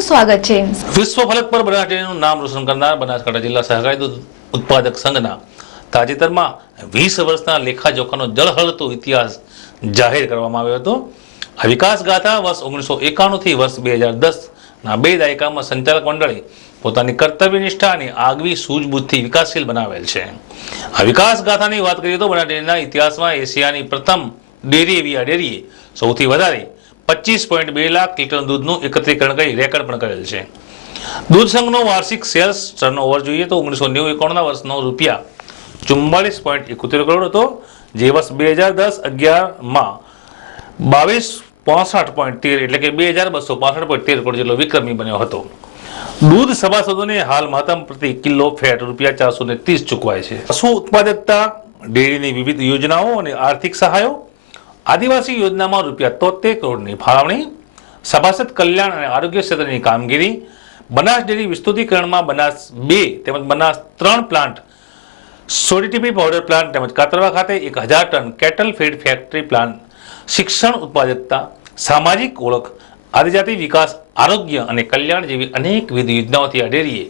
આપનું સ્વાગત છે। વિશ્વ ફલક પર બનાસ ડેરીનું નામ રોશન કરનાર બનાસકાંઠા જિલ્લા સહકારી દૂધ ઉત્પાદક સંઘના તાજેતરમાં 20 વર્ષના લેખાજોખાનો જળહળતો ઇતિહાસ જાહેર કરવામાં આવ્યો હતો। આ વિકાસ ગાથા વર્ષ 1991 થી વર્ષ 2010ના 2 દાયકામાં સંચાલક મંડળે પોતાની કર્તવ્યનિષ્ઠા અને આગવી સૂઝબૂછથી વિકાસશીલ બનાવેલ છે। આ વિકાસ ગાથાની વાત કરીએ તો બનાસ ડેરીના ઇતિહાસમાં એશિયાની પ્રથમ ડેરી એવી આ ડેરીએ સૌથી વધારે 25.2 લાખ લીટર દૂધનું એકત્રીકરણ કરી રેકર્ડ પણ કરેલ છે। દૂધ સંઘનો વાર્ષિક સેલ્સ ટર્નઓવર જોઈએ તો 1991ના વર્ષનો રૂપિયા 44.71 કરોડ હતો, જે વર્ષ 2010-11માં 2265.13 એટલે કે 2265.13 કરોડ જેટલો વિક્રમી બન્યો હતો। દૂધ સભાસદોને હાલ મહત્તમ પ્રતિ કિલો ફેટ રૂપિયા 430 ચૂકવાય છે। પશુ ઉત્પાદકતા ડેરીની વિવિધ યોજનાઓ અને આર્થિક સહાયો, આદિવાસી યોજનામાં રૂપિયા 73 કરોડની ફાળવણી, સભાસદ કલ્યાણ અને આરોગ્ય ક્ષેત્રની કામગીરી, બનાસ ડેરી વિસ્તૃતિકરણમાં બનાસ 2 તેમજ બનાસ 3 પ્લાન્ટ, સોડીટીપી પાવડર પ્લાન્ટ તેમજ કાતરવા ખાતે 1000 ton cattle feed factory plant, શિક્ષણ ઉત્પાદકતા, સામાજિક ઓળખ, આદિજાતિ વિકાસ, આરોગ્ય અને કલ્યાણ જેવી અનેકવિધ યોજનાઓથી આ ડેરીએ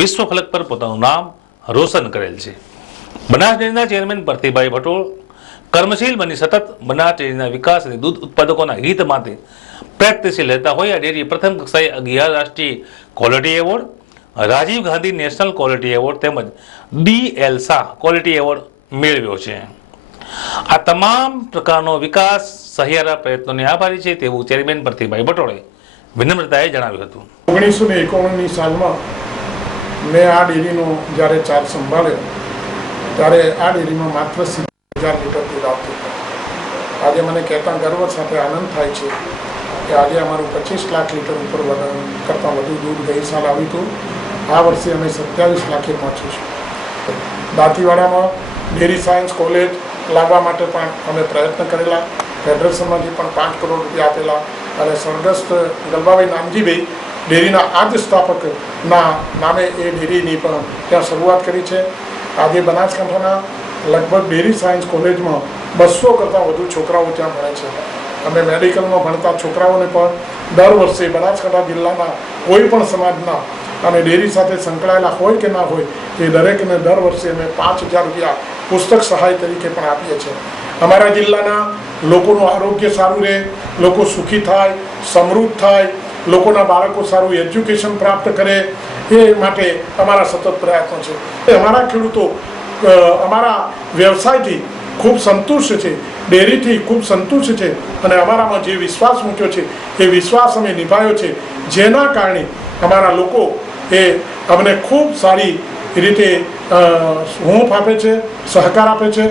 વિશ્વ ફલક પર પોતાનું નામ રોશન કરેલ છે। બનાસ ડેરીના ચેરમેન પરથીભાઈ ભટોળ કર્મશીલ બની સતત બનાસ ડેરીના વિકાસ અને દૂધ ઉત્પાદકોના હિત માટે પ્રયત્નશીલ રહેતા હોય આ ડેરીએ પ્રથમ કક્ષાએ 11 રાષ્ટ્રીય quality award, Rajiv Gandhi national quality award તેમજ DL શાહ ક્વોલિટી એવોર્ડ મેળવ્યો છે। આ તમામ પ્રકારનો વિકાસ સહિયારા પ્રયત્નોને આભારી છે તેવું ચેરમેન પરથીભાઈ ભટોળે વિનમ્રતાએ જણાવ્યું હતું। 1991ની સાલમાં મેં આ ડેરીનો જ્યારે ચાર્જ સંભાળ્યો ત્યારે આ ડેરીમાં માત્ર 70,000 લીટર દૂધ આવતું હતું। આજે મને કહેતા ગર્વ સાથે આનંદ થાય છે કે આજે અમારું 25 લાખ લીટર ઉપર કરતાં વધુ દૂધ ગઈ સાલ આવ્યું હતું। આ વર્ષે અમે 27 લાખે પહોંચ્યું છે। દાંતીવાડામાં ડેરી સાયન્સ કોલેજ લાવવા માટે પણ અમે પ્રયત્ન કરેલા, ફેડરેશનમાંથી પણ 5 કરોડ રૂપિયા આપેલા અને સ્વર્ગસ્થ ગલબાભાઈ નામજીભાઈ ડેરીના આજ સ્થાપકના નામે એ ડેરીની પણ ત્યાં શરૂઆત કરી છે। આજે બનાસકાંઠાના લગભગ ડેરી સાયન્સ કોલેજમાં 200 કરતાં વધુ છોકરાઓ ત્યાં ભણે છે। અમે મેડિકલમાં ભણતા છોકરાઓને પણ દર વર્ષે બનાસકાંઠા જિલ્લાના કોઈ પણ સમાજના અને ડેરી સાથે સંકળાયેલા હોય કે ના હોય એ દરેકને દર વર્ષે અમે 5,000 રૂપિયા પુસ્તક સહાય તરીકે પણ આપીએ છીએ। અમારા જિલ્લાના લોકોનું આરોગ્ય સારું રહે, લોકો સુખી થાય, સમૃદ્ધ થાય, લોકોના બાળકો સારું એજ્યુકેશન પ્રાપ્ત કરે એ માટે અમારા સતત પ્રયત્નો છે। અમારા ખેડૂતો અમારા વ્યવસાયથી ખૂબ સંતુષ્ટ છે, ડેરીથી ખૂબ સંતુષ્ટ છે અને અમારામાં જે વિશ્વાસ મૂક્યો છે એ વિશ્વાસ અમે નિભાવ્યો છે, જેના કારણે અમારા લોકો એ અમને ખૂબ સારી રીતે હૂંફ આપે છે, સહકાર આપે છે।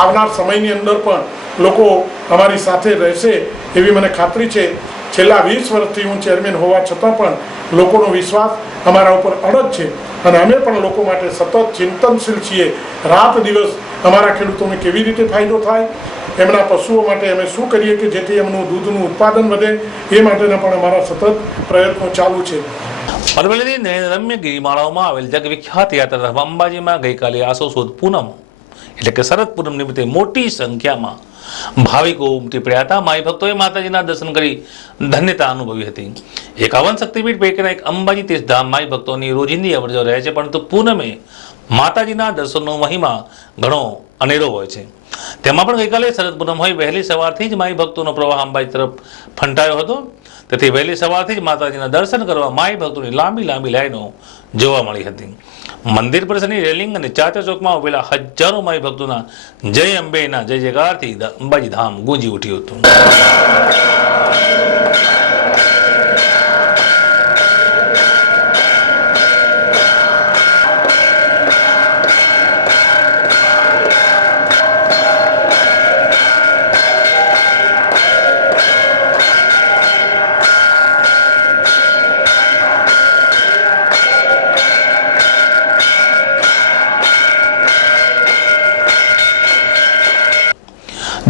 આવનાર સમયની અંદર પણ લોકો અમારી સાથે રહેશે એવી મને ખાતરી છે। છેલ્લા 20 વર્ષથી હું ચેરમેન હોવા છતાં પણ લોકોનો વિશ્વાસ અમારા ઉપર અડગ છે અને અમે પણ લોકો માટે સતત ચિંતનશીલ છીએ। રાત દિવસ અમારા ખેડૂતોને કેવી રીતે ફાયદો થાય, એમના પશુઓ માટે અમે શું કરીએ કે જેથી એમનું દૂધનું ઉત્પાદન વધે એ માટેના પણ અમારા સતત પ્રયત્નો ચાલુ છે। અરવલ્લીની નયનરમ્ય ગિરિમાળાઓમાં આવેલ જગવિખ્યાત યાત્રાધામ અંબાજીમાં ગઈકાલે આસો સુદ પૂનમ એટલે કે શરદ પૂનમ નિમિત્તે મોટી સંખ્યામાં ભાવિકો ઉમટી પડ્યા હતા। માઈ ભક્તોએ માતાજીના દર્શન કરી ધન્યતા અનુભવી હતી। 51 શક્તિપીઠ પૈકીના એક અંબાજી તીર્થધામ માઈ ભક્તોની રોજિંદી અવરજવર રહે છે, પરંતુ પૂનમે માતાજીના દર્શનનો મહિમા ઘણો અનેરો હોય છે। તેમાં પણ ગઈકાલે શરદ પૂનમ હોય વહેલી સવારથી જ માઈ ભક્તોનો પ્રવાહ અંબાજી તરફ ફંટાયો હતો। તેથી વહેલી સવારથી જ માતાજીના દર્શન કરવા માઈ ભક્તોની લાંબી લાંબી લાઈનો જોવા મળી હતી। મંદિર પરિસરની રેલિંગ અને ચાચર ચોકમાં ઉભેલા હજારો માઈ ભક્તોના જય અંબેના જય જયકારથી અંબાજી ધામ ગુંજી ઉઠ્યું હતું।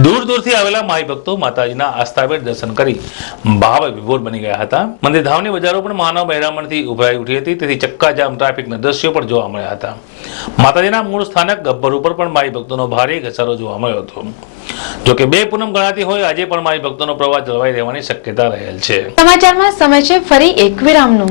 દૂર દૂરથી આવેલા માઈ ભક્તો માતાજીના આસ્થાભેર દર્શન કરી ભાવ વિભોર બની ગયા હતા। મંદિર ધામની બજારો પણ માનવ મહેરામણથી ઉભરાઈ ઉઠી હતી, તેથી ચક્કાજામ ટ્રાફિકના દ્રશ્યો પણ જોવા મળ્યા હતા। માતાજીના મૂળ સ્થાનક ગબ્બર ઉપર પણ માઈ ભક્તોનો ભારે ઘસારો જોવા મળ્યો હતો। જોકે 2 પૂનમ ગણાતી હોય આજે પણ માઈ ભક્તોનો પ્રવાહ જળવાઈ રહેવાની શક્યતા રહેલ છે. સમાચારમાં સમય છે ફરી એક વિરામનો.